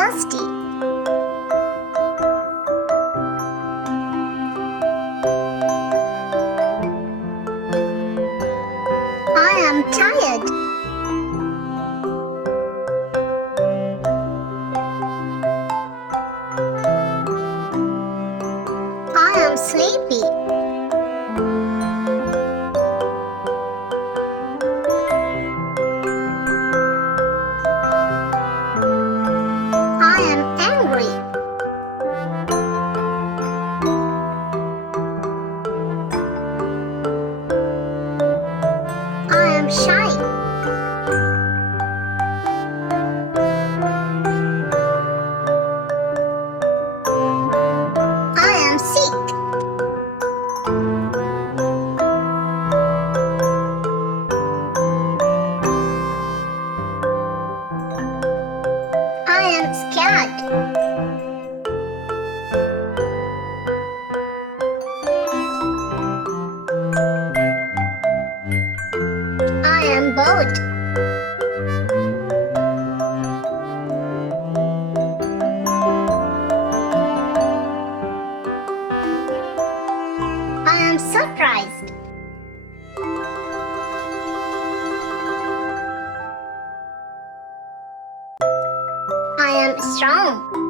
thirsty. I am tired. I am sleepy. I am angry. I am shy. I am sick. I am scared. I am bored. I am surprised. I am strong.